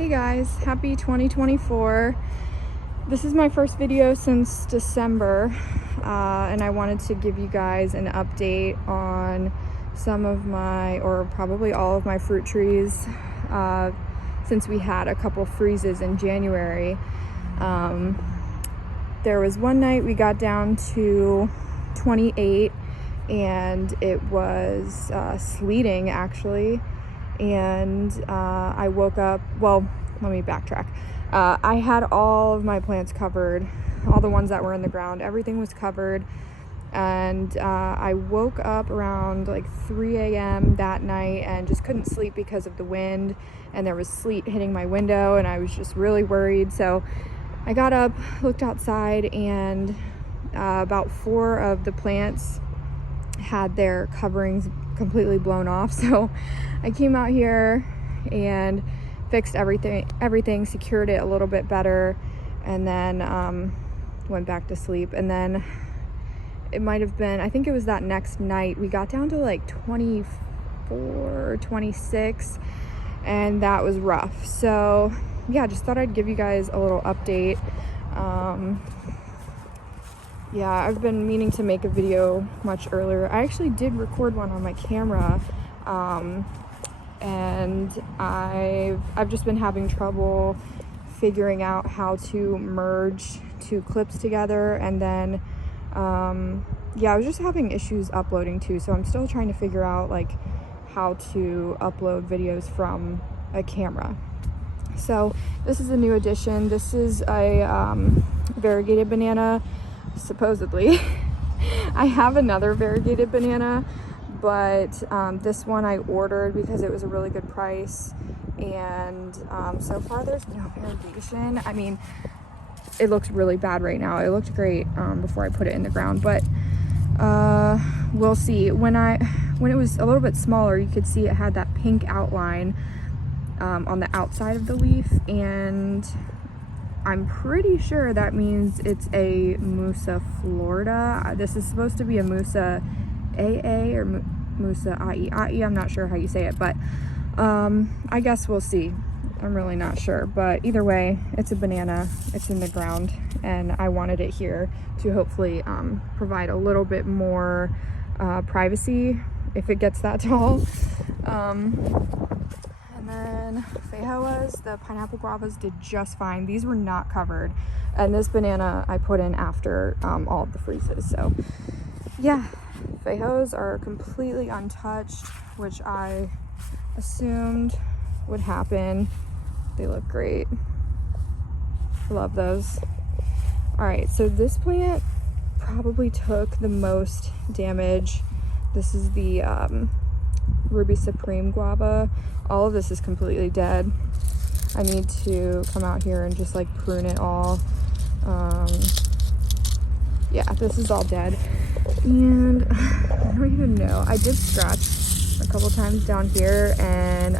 Hey guys, happy 2024. This is my first video since December, and I wanted to give you guys an update on some of my, or probably all of my fruit trees, since we had a couple freezes in January. There was one night we got down to 28 and it was sleeting actually. And I woke up, well, let me backtrack. I had all of my plants covered, all the ones that were in the ground, everything was covered. And I woke up around like 3 a.m. that night and just couldn't sleep because of the wind, and there was sleet hitting my window, and I was just really worried. So I got up, looked outside, and about 4 of the plants had their coverings completely blown off. So I came out here and fixed everything, secured it a little bit better, and then went back to sleep. And then it might have been, I think it was that next night, we got down to like 24, 26, and that was rough. So yeah, just thought I'd give you guys a little update. Yeah, I've been meaning to make a video much earlier. I actually did record one on my camera, and I've just been having trouble figuring out how to merge 2 clips together, and then yeah, I was just having issues uploading too, so I'm still trying to figure out like how to upload videos from a camera. So this is a new addition. This is a variegated banana, supposedly. I have another variegated banana, but this one I ordered because it was a really good price, and so far there's no variegation. I mean, it looks really bad right now. It looked great before I put it in the ground, but we'll see. When it was a little bit smaller, you could see it had that pink outline on the outside of the leaf, and I'm pretty sure that means it's a Musa Florida. This is supposed to be a Musa AA or Musa Ai. I'm not sure how you say it, but I guess we'll see. I'm really not sure, but either way, it's a banana, it's in the ground, and I wanted it here to hopefully provide a little bit more privacy if it gets that tall. And then feijoas, the pineapple guavas, did just fine. These were not covered, and this banana I put in after all of the freezes. So yeah, feijoas are completely untouched, which I assumed would happen. They look great. Love those. All right, so this plant probably took the most damage. This is the Ruby Supreme guava. All of this is completely dead. I need to come out here and just like prune it all. Yeah, this is all dead. And I don't even know. I did scratch a couple times down here, and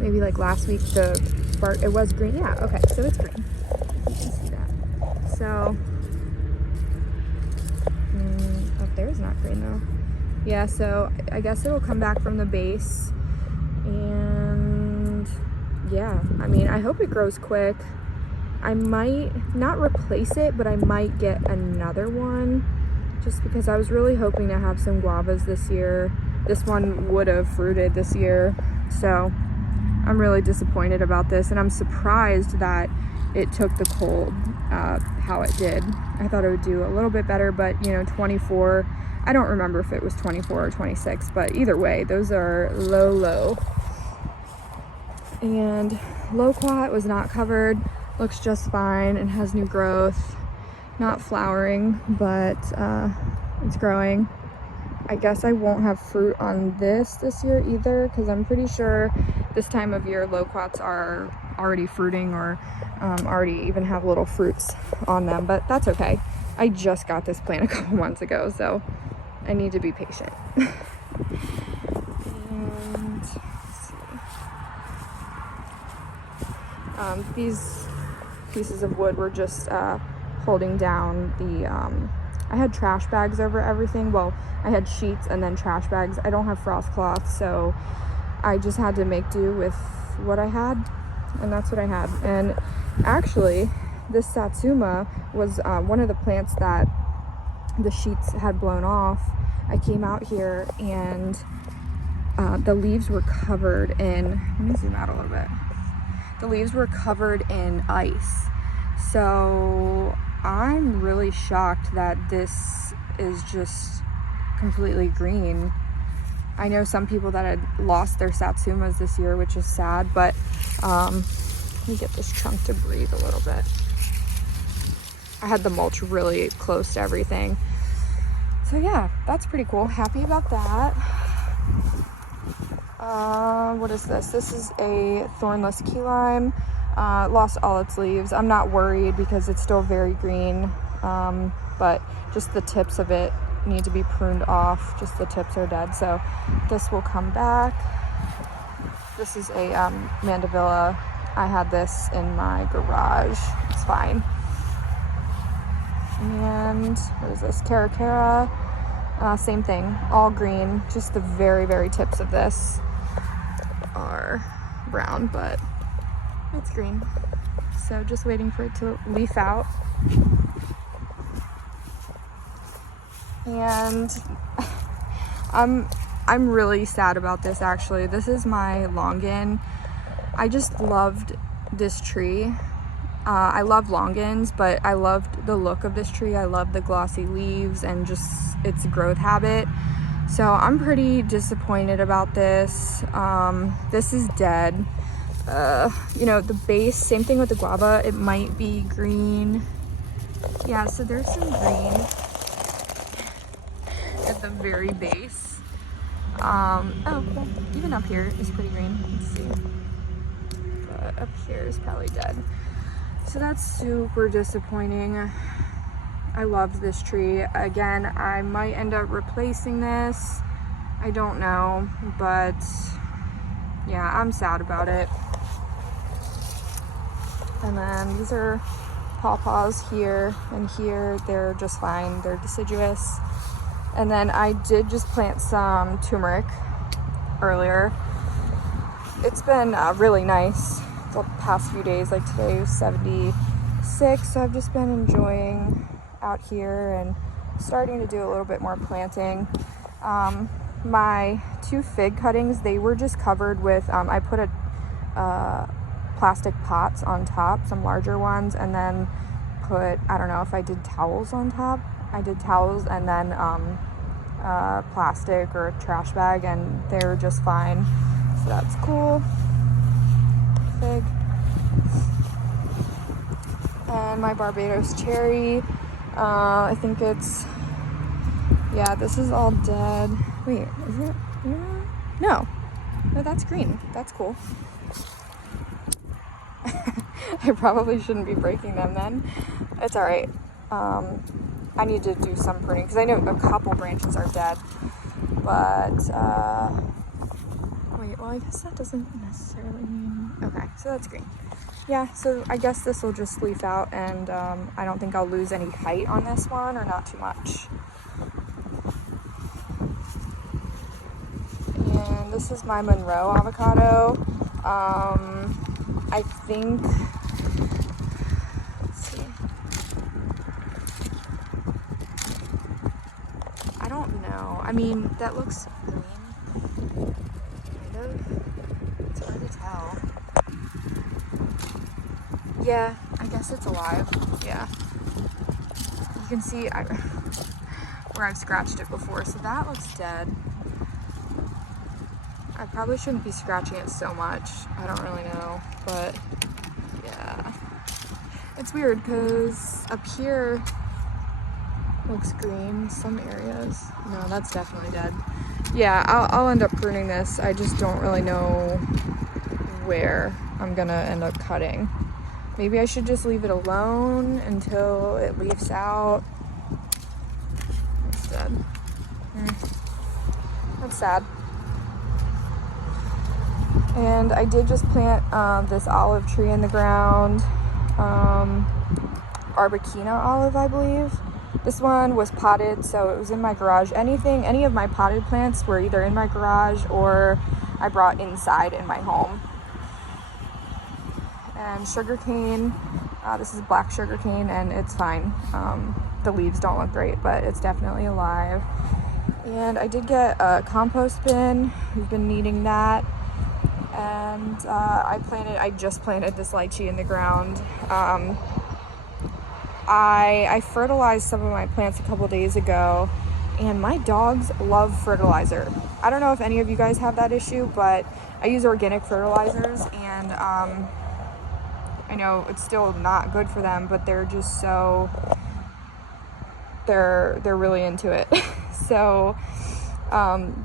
maybe like last week the bark, it was green. Yeah, okay, so it's green. You can see that. So up there is not green though. Yeah, so I guess it'll come back from the base, and yeah, I mean, I hope it grows quick. I might not replace it, but I might get another one, just because I was really hoping to have some guavas this year. This one would have fruited this year, so I'm really disappointed about this, and I'm surprised that it took the cold how it did. I thought it would do a little bit better, but you know, 24, I don't remember if it was 24 or 26, but either way, those are low. And loquat was not covered, looks just fine and has new growth. Not flowering, but it's growing. I guess I won't have fruit on this year either, because I'm pretty sure this time of year loquats are already fruiting, or already even have little fruits on them, but that's okay. I just got this plant a couple months ago, so I need to be patient. And let's see. These pieces of wood were just holding down the I had trash bags over everything. Well, I had sheets and then trash bags. I don't have frost cloth, so I just had to make do with what I had, and that's what I had. And actually, this satsuma was one of the plants that the sheets had blown off. I came out here and the leaves were covered in, let me zoom out a little bit. The leaves were covered in ice. So I'm really shocked that this is just completely green. I know some people that had lost their satsumas this year, which is sad, but let me get this trunk to breathe a little bit. I had the mulch really close to everything. So yeah, that's pretty cool. Happy about that. What is this? This is a thornless key lime. Lost all its leaves. I'm not worried because it's still very green, but just the tips of it need to be pruned off. Just the tips are dead, so this will come back. This is a mandevilla. I had this in my garage. It's fine. And what is this? Caracara. Same thing, all green. Just the very, very tips of this are brown, but it's green. So just waiting for it to leaf out. And I'm really sad about this actually. This is my longan. I just loved this tree. I love longans, but I loved the look of this tree. I love the glossy leaves and just its growth habit. So I'm pretty disappointed about this. This is dead. You know, the base, same thing with the guava, it might be green. Yeah, so there's some green at the very base. Oh, well, even up here is pretty green. Let's see. But up here is probably dead. So that's super disappointing. I loved this tree. Again, I might end up replacing this. I don't know, but yeah, I'm sad about it. And then these are pawpaws here and here. They're just fine. They're deciduous. And then I did just plant some turmeric earlier. It's been really nice the past few days. Like today was 76, so I've just been enjoying out here and starting to do a little bit more planting. My 2 fig cuttings, they were just covered with, I put a plastic pots on top, some larger ones, and then put, I don't know if I did towels on top. I did towels and then plastic or a trash bag, and they were just fine. So that's cool. Fig. And my Barbados cherry, I think it's, yeah, this is all dead. Wait, is it? No, that's green. That's cool. I probably shouldn't be breaking them then. It's all right. I need to do some pruning because I know a couple branches are dead, but wait, well, I guess that doesn't necessarily mean, okay, so that's green. Yeah, so I guess this will just leaf out, and I don't think I'll lose any height on this one, or not too much. And this is my Monroe avocado. I think, let's see. I don't know. I mean, that looks green, kind of. It's hard to tell. Yeah, I guess it's alive. Yeah. You can see where I've scratched it before, so that looks dead. I probably shouldn't be scratching it so much. I don't really know, but yeah. It's weird because up here looks green, some areas. No, that's definitely dead. Yeah, I'll end up pruning this. I just don't really know where I'm gonna end up cutting. Maybe I should just leave it alone until it leaves out. It's dead. That's sad. And I did just plant this olive tree in the ground. Arbequina olive, I believe. This one was potted, so it was in my garage. Any of my potted plants were either in my garage or I brought inside in my home. And sugarcane, this is black sugarcane, and it's fine. The leaves don't look great, but it's definitely alive. And I did get a compost bin. We've been needing that. And I just planted this lychee in the ground. I fertilized some of my plants a couple days ago, and my dogs love fertilizer. I don't know if any of you guys have that issue, but I use organic fertilizers, and I know it's still not good for them, but they're just so, they're really into it. So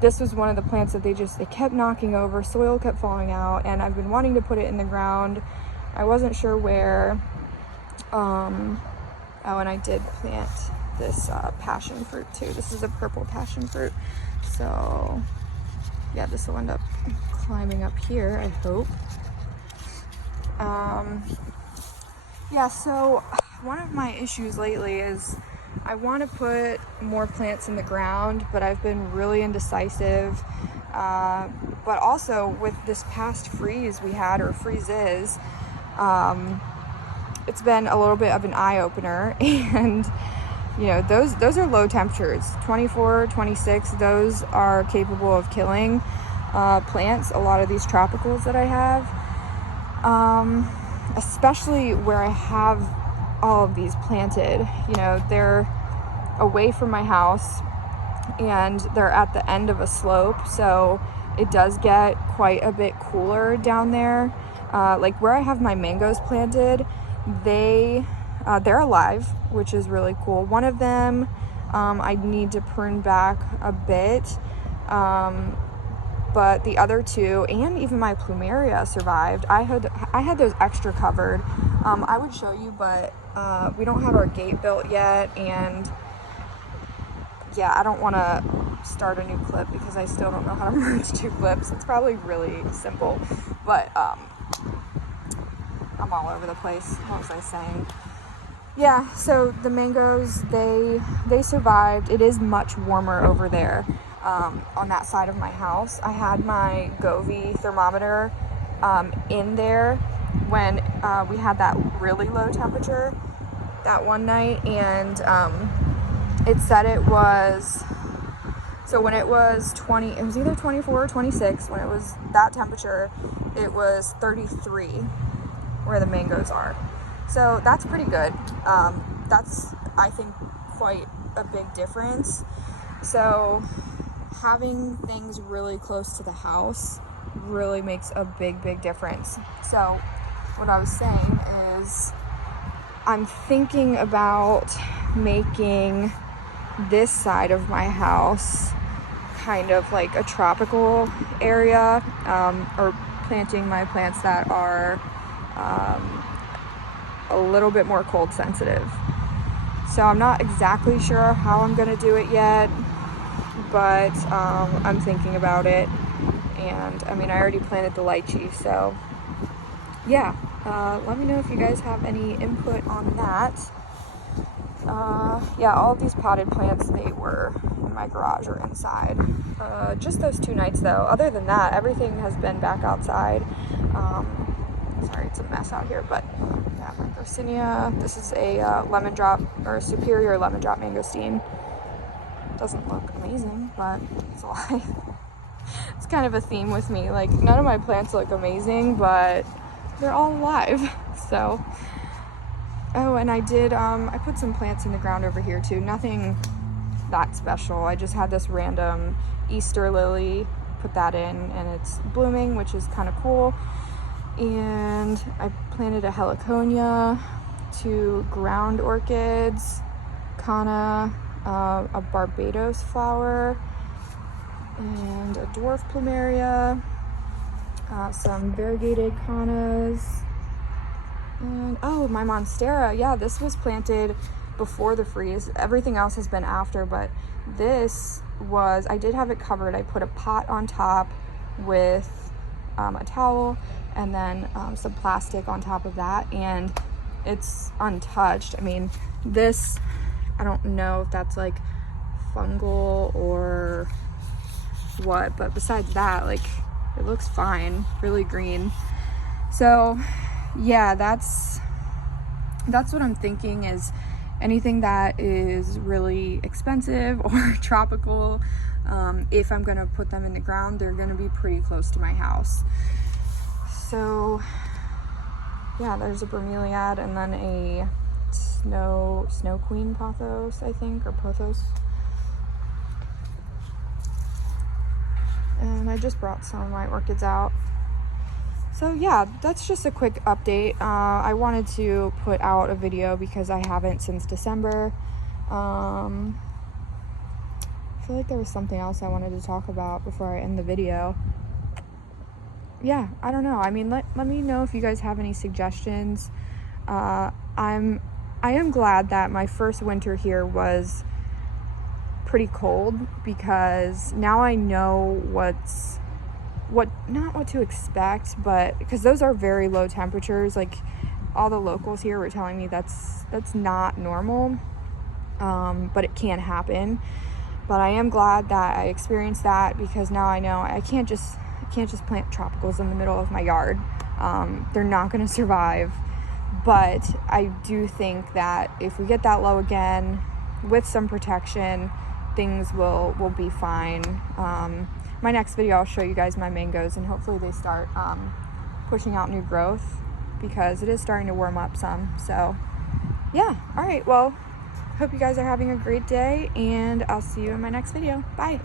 this was one of the plants that they kept knocking over, soil kept falling out, and I've been wanting to put it in the ground. I wasn't sure where. Oh, and I did plant this passion fruit too. This is a purple passion fruit. So yeah, this will end up climbing up here, I hope. Yeah, so one of my issues lately is I want to put more plants in the ground, but I've been really indecisive. But also with this past freeze we had, or freezes, it's been a little bit of an eye-opener. And you know, those are low temperatures, 24, 26. Those are capable of killing plants, a lot of these tropicals that I have, especially where I have all of these planted. You know, they're away from my house and they're at the end of a slope, so it does get quite a bit cooler down there. Like where I have my mangoes planted, they're alive, which is really cool. One of them I need to prune back a bit, but the other two, and even my plumeria, survived. I had those extra covered. I would show you, but we don't have our gate built yet, and yeah, I don't want to start a new clip because I still don't know how to merge two clips. It's probably really simple, but I'm all over the place. What was I saying? Yeah, so the mangoes, they survived. It is much warmer over there on that side of my house. I had my Govee thermometer in there when we had that really low temperature that one night, and it said it was, so when it was it was either 24 or 26. When it was that temperature, it was 33 where the mangoes are. So that's pretty good. That's, I think, quite a big difference. So having things really close to the house really makes a big difference. So what I was saying is I'm thinking about making this side of my house kind of like a tropical area, or planting my plants that are a little bit more cold sensitive. So I'm not exactly sure how I'm gonna do it yet, but I'm thinking about it. And I mean, I already planted the lychee, so yeah, let me know if you guys have any input on that. Yeah, all of these potted plants, they were in my garage or inside. Just those 2 nights though. Other than that, everything has been back outside. Sorry, it's a mess out here, but yeah, my Garcinia. This is a lemon drop, or a superior lemon drop mangosteen. Doesn't look amazing, but it's alive. It's kind of a theme with me. Like, none of my plants look amazing, but they're all alive. So, oh, and I did, I put some plants in the ground over here too. Nothing that special. I just had this random Easter lily, put that in, and it's blooming, which is kind of cool. And I planted a heliconia, 2 ground orchids, canna, a Barbados flower, and a dwarf plumeria, some variegated cannas, and oh, my monstera. Yeah, this was planted before the freeze. Everything else has been after, but this was, I did have it covered. I put a pot on top with a towel, and then some plastic on top of that, and it's untouched. I mean, this, I don't know if that's like fungal or what, but besides that, like, it looks fine, really green. So yeah, that's what I'm thinking, is anything that is really expensive or tropical, if I'm gonna put them in the ground, they're gonna be pretty close to my house. So yeah, there's a bromeliad and then a snow queen pothos, I think, or pothos. And I just brought some of my orchids out. So yeah, that's just a quick update. I wanted to put out a video because I haven't since December. I feel like there was something else I wanted to talk about before I end the video. Yeah, I don't know. I mean, let me know if you guys have any suggestions. I am glad that my first winter here was pretty cold, because now I know not what to expect, but because those are very low temperatures. Like, all the locals here were telling me that's not normal, but it can happen. But I am glad that I experienced that, because now I know I can't just plant tropicals in the middle of my yard. They're not going to survive. But I do think that if we get that low again with some protection, things will be fine. My next video, I'll show you guys my mangoes, and hopefully they start pushing out new growth, because it is starting to warm up some. So yeah, all right, well, hope you guys are having a great day, and I'll see you in my next video. Bye.